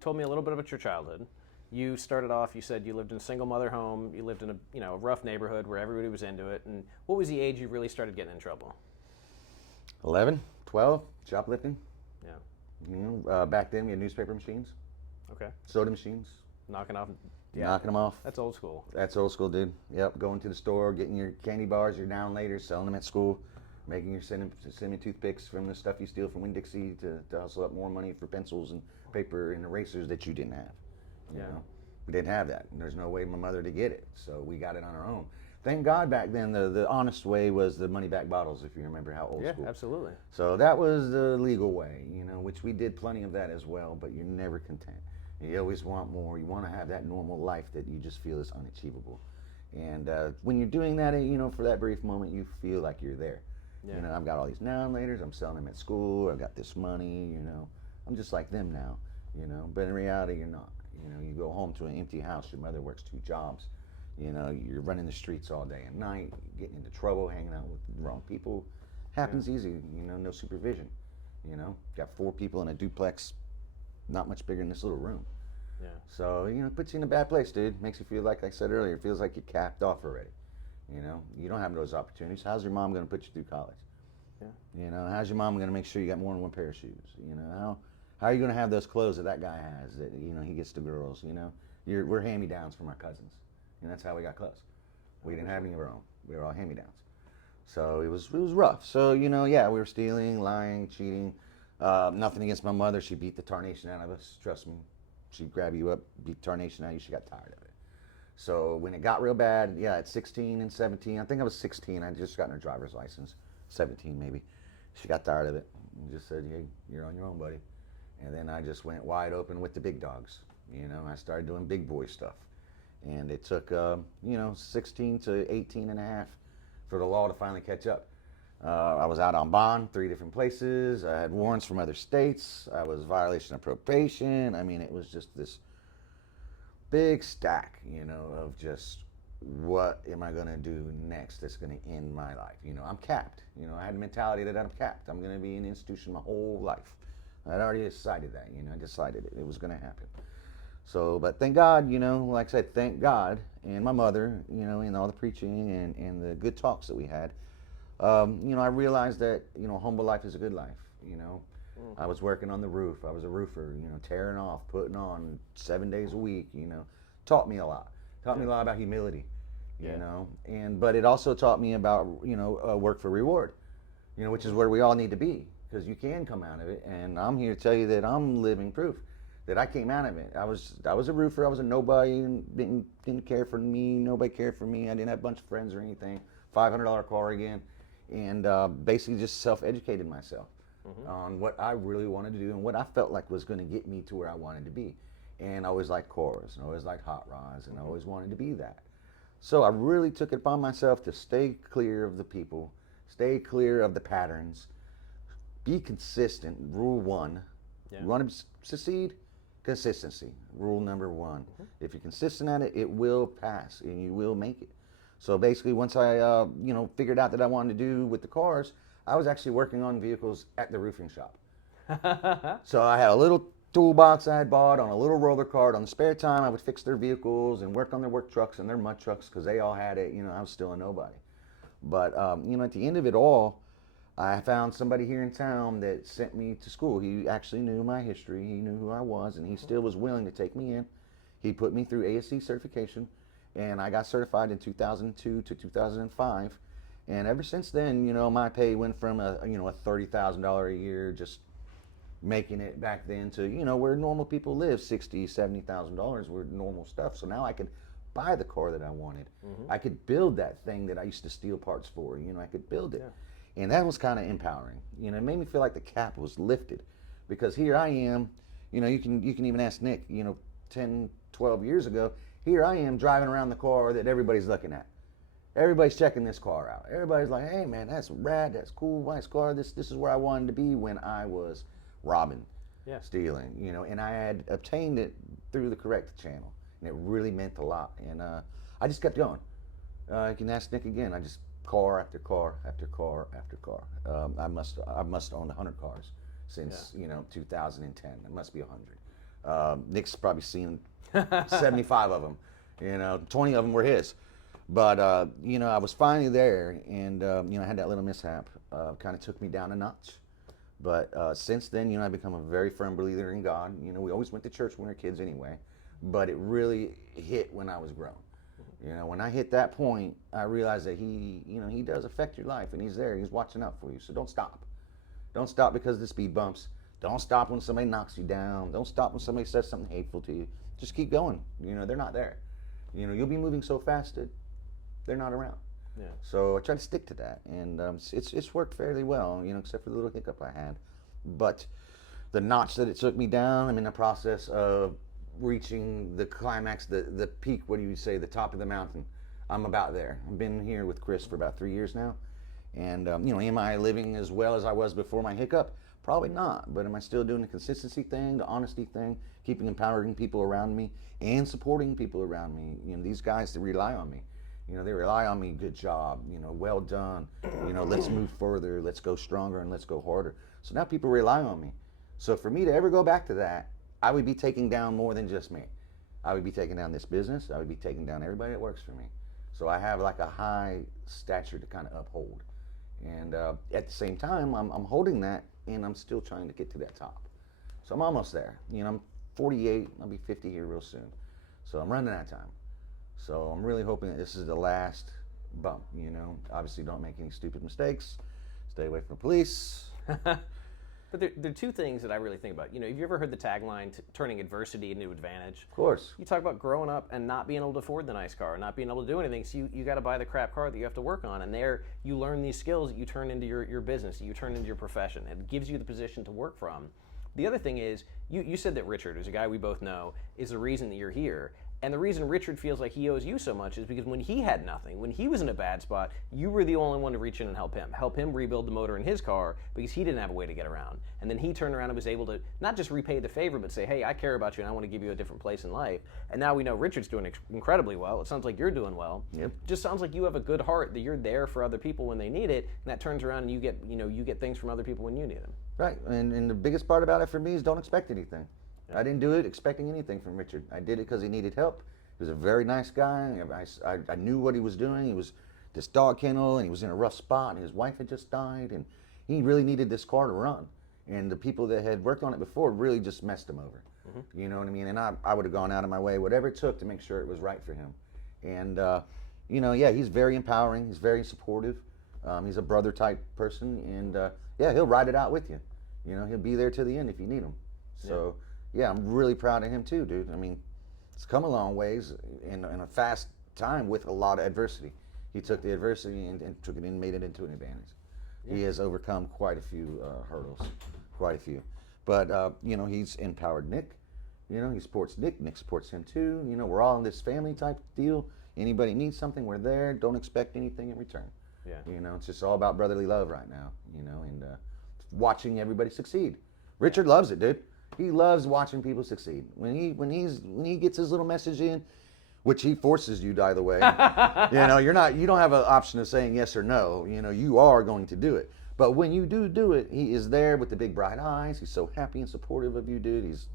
told me a little bit about your childhood. You started off. You said you lived in a single mother home. You lived in a rough neighborhood where everybody was into it. And what was the age you really started getting in trouble? 11, 12, shoplifting. Yeah. Back then we had newspaper machines, Okay. soda machines, Knocking off. Yeah. knocking them off. That's old school. That's old school, dude. Yep, going to the store, getting your candy bars, your down later, selling them at school, making your cinnamon toothpicks from the stuff you steal from Winn-Dixie to hustle up more money for pencils and paper and erasers that you didn't have. You know? We didn't have that. And there's no way my mother to get it, so we got it on our own. Thank God back then the honest way was the money back bottles, if you remember how old school. Yeah, absolutely. So that was the legal way, which we did plenty of that as well, but you're never content. You always want more. You want to have that normal life that you just feel is unachievable. And when you're doing that, for that brief moment, you feel like you're there. Yeah. I've got all these now and laters. I'm selling them at school. I've got this money. I'm just like them now. But in reality, you're not. You go home to an empty house. Your mother works 2 jobs. You're running the streets all day and night, getting into trouble, hanging out with the wrong people. Happens easy. No supervision. Got 4 people in a duplex, not much bigger than this little room. Yeah. So, it puts you in a bad place, dude. Makes you feel like I said earlier, it feels like you're capped off already. You don't have those opportunities. How's your mom going to put you through college? Yeah. How's your mom going to make sure you got more than 1 pair of shoes? How are you going to have those clothes that guy has that, he gets to girls, We're hand-me-downs from our cousins. And that's how we got clothes. We didn't have any of our own. We were all hand-me-downs. So it was rough. So, we were stealing, lying, cheating. Nothing against my mother. She beat the tarnation out of us. Trust me. She'd grab you up, beat tarnation out of you. She got tired of it. So when it got real bad, at 16 and 17, I think I was 16. I just gotten her driver's license. 17 maybe. She got tired of it and just said, hey, you're on your own, buddy. And then I just went wide open with the big dogs. I started doing big boy stuff. And it took, 16 to 18 and a half for the law to finally catch up. I was out on bond 3 different places. I had warrants from other states. I was violation of probation. I mean, it was just this big stack, of just what am I going to do next that's going to end my life. I'm capped. I had a mentality that I'm capped. I'm going to be in an institution my whole life. I'd already decided that, I decided it was going to happen. So, but thank God, like I said, thank God, and my mother, and all the preaching and the good talks that we had, I realized that, humble life is a good life, I was working on the roof. I was a roofer, tearing off, putting on 7 days a week, taught me a lot. Taught me a lot about humility, but it also taught me about, work for reward, which is where we all need to be, because you can come out of it, and I'm here to tell you that I'm living proof that I came out of it. I was a roofer. I was a nobody. Didn't care for me. Nobody cared for me. I didn't have a bunch of friends or anything. $500 car again, and basically just self-educated myself on what I really wanted to do and what I felt like was going to get me to where I wanted to be. And I always liked cars, and I always liked hot rods, and I always wanted to be that. So I really took it upon myself to stay clear of the people, stay clear of the patterns, be consistent. Rule 1. Yeah. You want to succeed? Consistency, rule number 1. If you're consistent at it, it will pass and you will make it. So basically, once I, figured out that I wanted to do with the cars, I was actually working on vehicles at the roofing shop. So I had a little toolbox I had bought on a little roller cart. On the spare time, I would fix their vehicles and work on their work trucks and their mud trucks because they all had it. I was still a nobody. But, at the end of it all, I found somebody here in town that sent me to school. He actually knew my history. He knew who I was, and he still was willing to take me in. He put me through ASC certification, and I got certified in 2002 to 2005. And ever since then, my pay went from a $30,000 a year, just making it back then, to where normal people live, $60,000, $70,000 were normal stuff. So now I could buy the car that I wanted. I could build that thing that I used to steal parts for. I could build it. Yeah. And that was kind of empowering. It made me feel like the cap was lifted, because here I am, you can even ask Nick, 10, 12 years ago, here I am driving around the car that everybody's looking at. Everybody's checking this car out. Everybody's like, hey man, that's rad, that's cool, nice car. This is where I wanted to be when I was robbing, stealing, and I had obtained it through the correct channel. And it really meant a lot. And I just kept going. You can ask Nick again. I just car after car after car after car. I must own 100 cars since 2010. It must be 100. Nick's probably seen 75 of them. 20 of them were his. But I was finally there, and I had that little mishap. Kind of took me down a notch. But since then, I've become a very firm believer in God. We always went to church when we were kids anyway, but it really hit when I was grown. When I hit that point, I realized that he does affect your life, and he's there. He's watching out for you. So don't stop. Don't stop because of the speed bumps. Don't stop when somebody knocks you down. Don't stop when somebody says something hateful to you. Just keep going. They're not there. You'll be moving so fast that they're not around. Yeah. So I try to stick to that, and it's worked fairly well, except for the little hiccup I had. But the notch that it took me down, I'm in the process of reaching the climax, the peak, what do you say, the top of the mountain. I'm about there. I've been here with Chris for about 3 years now, and am I living as well as I was before my hiccup? Probably not, but am I still doing the consistency thing, the honesty thing, keeping empowering people around me and supporting people around me? These guys that rely on me. They rely on me, good job, well done, let's move further, let's go stronger, and let's go harder. So now people rely on me. So for me to ever go back to that, I would be taking down more than just me. I would be taking down this business. I would be taking down everybody that works for me. So I have like a high stature to kind of uphold. And at the same time, I'm holding that, and I'm still trying to get to that top. So I'm almost there. I'm 48, I'll be 50 here real soon. So I'm running out of time. So I'm really hoping that this is the last bump, Obviously don't make any stupid mistakes. Stay away from the police. But there are two things that I really think about. Have you ever heard the tagline, turning adversity into advantage? Of course. You talk about growing up and not being able to afford the nice car, not being able to do anything, so you got to buy the crap car that you have to work on. And there you learn these skills that you turn into your business, that you turn into your profession. It gives you the position to work from. The other thing is, you said that Richard, who's a guy we both know, is the reason that you're here. And the reason Richard feels like he owes you so much is because when he had nothing, when he was in a bad spot, you were the only one to reach in and help him rebuild the motor in his car because he didn't have a way to get around. And then he turned around and was able to not just repay the favor, but say, hey, I care about you and I want to give you a different place in life. And now we know Richard's doing incredibly well. It sounds like you're doing well. Yep. It just sounds like you have a good heart, that you're there for other people when they need it, and that turns around and you get things from other people when you need them. Right, and the biggest part about it for me is don't expect anything. Yeah. I didn't do it expecting anything from Richard. I did it because he needed help. He was a very nice guy. I knew what he was doing. He was this dog kennel, and he was in a rough spot, and his wife had just died, and he really needed this car to run. And the people that had worked on it before really just messed him over. Mm-hmm. You know what I mean? And I would have gone out of my way, whatever it took to make sure it was right for him. And, he's very empowering. He's very supportive. He's a brother type person, and he'll ride it out with you. He'll be there to the end if you need him. So, I'm really proud of him too, dude. I mean, it's come a long ways in a fast time with a lot of adversity. He took the adversity and took it and made it into an advantage. Yeah. He has overcome quite a few hurdles, quite a few. But, he's empowered Nick. He supports Nick. Nick supports him too. We're all in this family type deal. Anybody needs something, we're there. Don't expect anything in return. Yeah. It's just all about brotherly love right now, and watching everybody succeed. Richard loves it, dude. He loves watching people succeed. When he gets his little message in, which he forces you, by the way, you don't have an option of saying yes or no. You are going to do it. But when you do it, he is there with the big bright eyes. He's so happy and supportive of you, dude. He's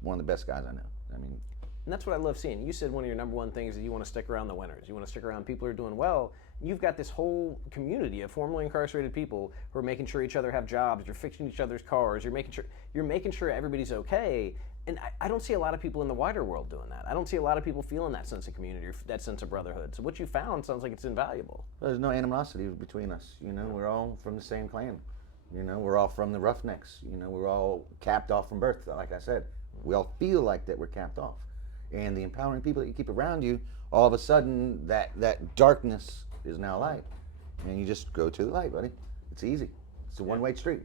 one of the best guys I know. I mean, and that's what I love seeing. You said one of your number one things is you want to stick around the winners. You want to stick around people who are doing well. You've got this whole community of formerly incarcerated people who are making sure each other have jobs. You're fixing each other's cars. You're making sure everybody's okay. And I don't see a lot of people in the wider world doing that. I don't see a lot of people feeling that sense of community or that sense of brotherhood. So what you found sounds like it's invaluable. There's no animosity between us. We're all from the same clan. We're all from the Roughnecks. We're all capped off from birth. Like I said, we all feel like that we're capped off. And the empowering people that you keep around you, all of a sudden that darkness is now light. And you just go to the light, buddy. It's easy. It's a one-way street.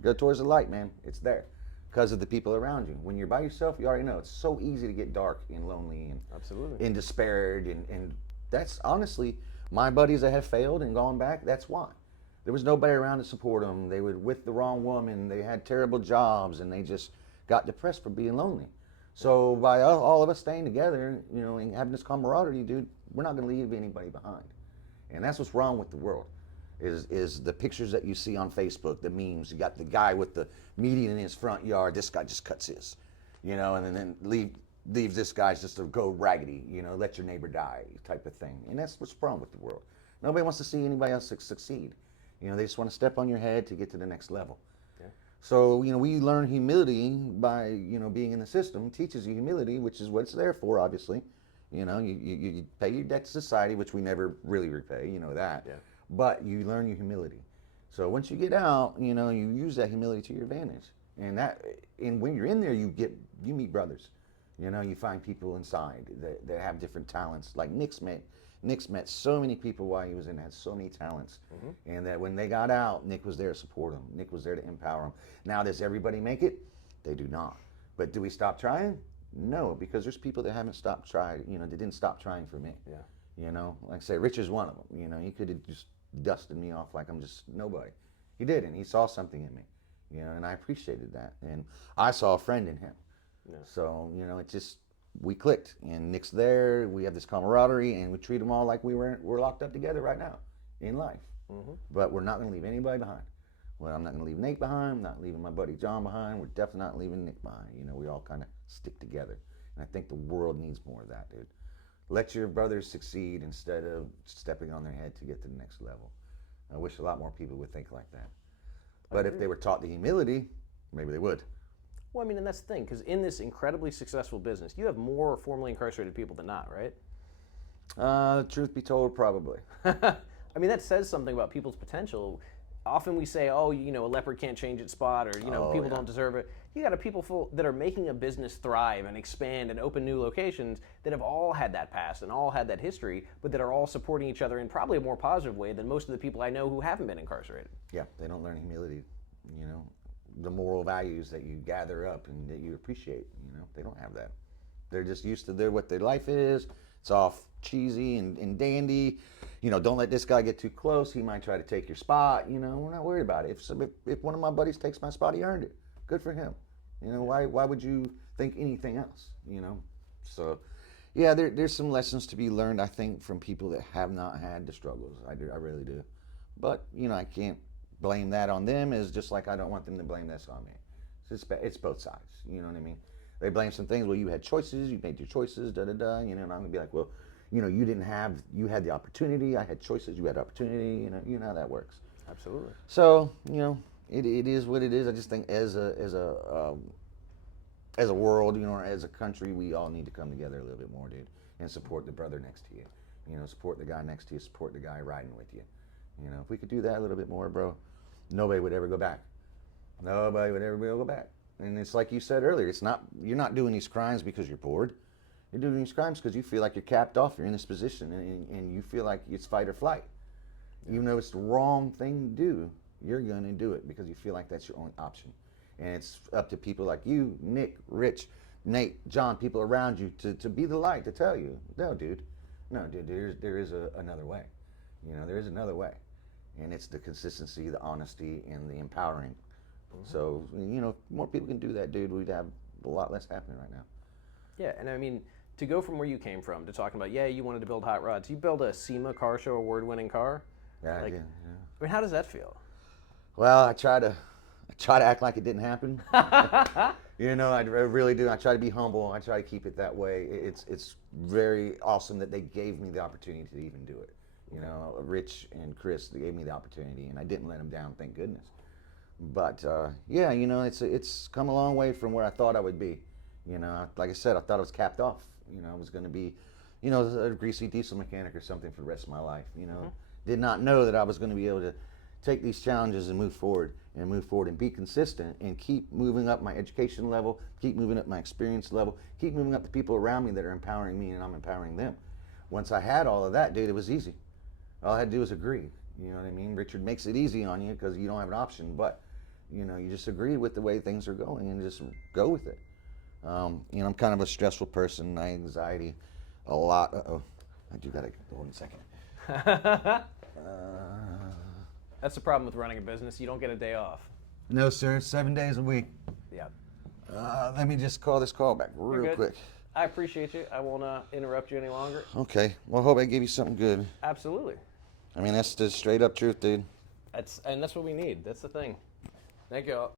Go towards the light, man. It's there because of the people around you. When you're by yourself, you already know it's so easy to get dark and lonely and absolutely and despaired. And that's honestly, my buddies that have failed and gone back, that's why. There was nobody around to support them. They were with the wrong woman. They had terrible jobs, and they just got depressed for being lonely. So by all of us staying together, and having this camaraderie, dude, we're not going to leave anybody behind. And that's what's wrong with the world, is the pictures that you see on Facebook, the memes. You got the guy with the median in his front yard. This guy just cuts his. and then leave this guy's just to go raggedy, let your neighbor die type of thing. And that's what's wrong with the world. Nobody wants to see anybody else succeed. They just want to step on your head to get to the next level. Yeah. So, we learn humility by, being in the system. It teaches you humility, which is what it's there for, obviously. You pay your debt to society, which we never really repay, that. Yeah. But you learn your humility. So once you get out, you use that humility to your advantage. And when you're in there, you meet brothers. You find people inside that have different talents. Like Nick's met so many people while he was in, had so many talents. Mm-hmm. And that when they got out, Nick was there to support them. Nick was there to empower them. Now, does everybody make it? They do not. But do we stop trying? No, because there's people that haven't stopped trying, they didn't stop trying for me. Yeah. Like I say, Rich is one of them. He could have just dusted me off like I'm just nobody. He didn't. He saw something in me, and I appreciated that. And I saw a friend in him. Yeah. So, we clicked. And Nick's there. We have this camaraderie, and we treat them all like we're locked up together right now in life. Mm-hmm. But we're not going to leave anybody behind. Well, I'm not going to leave Nate behind. I'm not leaving my buddy John behind. We're definitely not leaving Nick behind. We all kind of stick together. And I think the world needs more of that, dude. Let your brothers succeed instead of stepping on their head to get to the next level. I wish a lot more people would think like that. But if they were taught the humility, maybe they would. Well, and that's the thing, because in this incredibly successful business, you have more formerly incarcerated people than not, right? Truth be told, probably. That says something about people's potential. Often we say, a leopard can't change its spot, or, people don't deserve it. You got people that are making a business thrive and expand and open new locations that have all had that past and all had that history, but that are all supporting each other in probably a more positive way than most of the people I know who haven't been incarcerated. Yeah, they don't learn humility, the moral values that you gather up and that you appreciate, they don't have that. They're just used to what their life is. It's all cheesy and dandy. Don't let this guy get too close. He might try to take your spot. We're not worried about it. If one of my buddies takes my spot, he earned it. Good for him. Why would you think anything else? So, yeah, there's some lessons to be learned, I think, from people that have not had the struggles. I really do. But, I can't blame that on them, as just like I don't want them to blame this on me. It's both sides. You know what I mean? They blame some things. Well, you had choices. You made your choices. And I'm gonna be like, well, you had the opportunity. I had choices. You had opportunity. You know how that works. Absolutely. So, it is what it is. I just think as a world, or as a country, we all need to come together a little bit more, dude, and support the brother next to you. Support the guy next to you. Support the guy riding with you. If we could do that a little bit more, bro, nobody would ever go back. Nobody would ever be able to go back. And it's like you said earlier, you're not doing these crimes because you're bored. You're doing these crimes because you feel like you're capped off. You're in this position, and you feel like it's fight or flight. Yeah. Even though it's the wrong thing to do, you're going to do it because you feel like that's your only option. And it's up to people like you, Nick, Rich, Nate, John, people around you to be the light, to tell you, no, dude, there is another way. There is another way. And it's the consistency, the honesty, and the empowering. Mm-hmm. So, more people can do that, dude, we'd have a lot less happening right now. Yeah, and to go from where you came from to talking about, you wanted to build hot rods. You built a SEMA car show award-winning car. Yeah, yeah. How does that feel? Well, I try to act like it didn't happen. I really do. I try to be humble. I try to keep it that way. It's very awesome that they gave me the opportunity to even do it. Rich and Chris, they gave me the opportunity, and I didn't let them down, thank goodness. But it's come a long way from where I thought I would be. Like I said, I thought I was capped off. I was going to be, a greasy diesel mechanic or something for the rest of my life. Mm-hmm. Did not know that I was going to be able to take these challenges and move forward and be consistent and keep moving up my education level, keep moving up my experience level, keep moving up the people around me that are empowering me and I'm empowering them. Once I had all of that, dude, it was easy. All I had to do was agree. You know what I mean? Richard makes it easy on you because you don't have an option, but you just agree with the way things are going and just go with it. I'm kind of a stressful person, anxiety, a lot. I do gotta hold on a second. That's the problem with running a business. You don't get a day off. No, sir. 7 days a week. Yeah. Let me just call this call back real quick. I appreciate you. I won't interrupt you any longer. Okay. Well, I hope I gave you something good. Absolutely. That's the straight up truth, dude. That's what we need. That's the thing. Thank you all.